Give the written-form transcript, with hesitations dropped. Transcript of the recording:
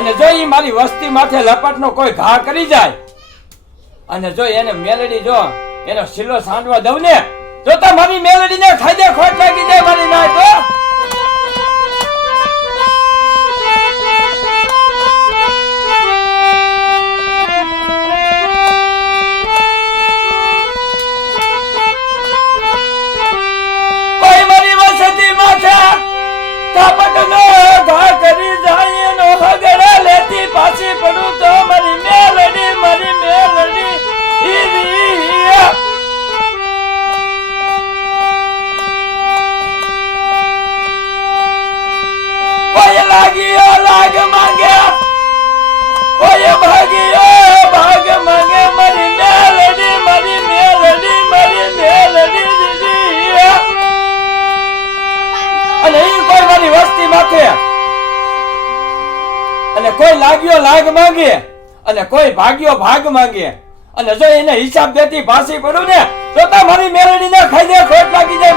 અને જો ઈ મારી વસ્તી માથે લપટનો કોઈ ઘા કરી જાય અને જો એને મેલડી જો એનો શીલો સાંડવા દઉં ને તો મારી મેલડીને ખાધે ખોટ લાગી જાય મારી ના તો કોઈ મારી વસતી માથે થાપટનો ઘા કરી જાય એનો હગડા લેતી પાછી પડું તો મારી મેલડી કોઈ લાગ્યો લાગ માંગે કોઈ ભાગ્યો ભાગ માંગે મારી મેલડી અને ઈ કોઈ મારી વસ્તી માથે અને કોઈ લાગ્યો લાગ માંગે અને કોઈ ભાગ્યો ભાગ માંગે અને જો એને હિસાબ દેતી ભાસી પડું ને તો મારી મેલડીને ખાઈ દે ખોટ લાગી જાય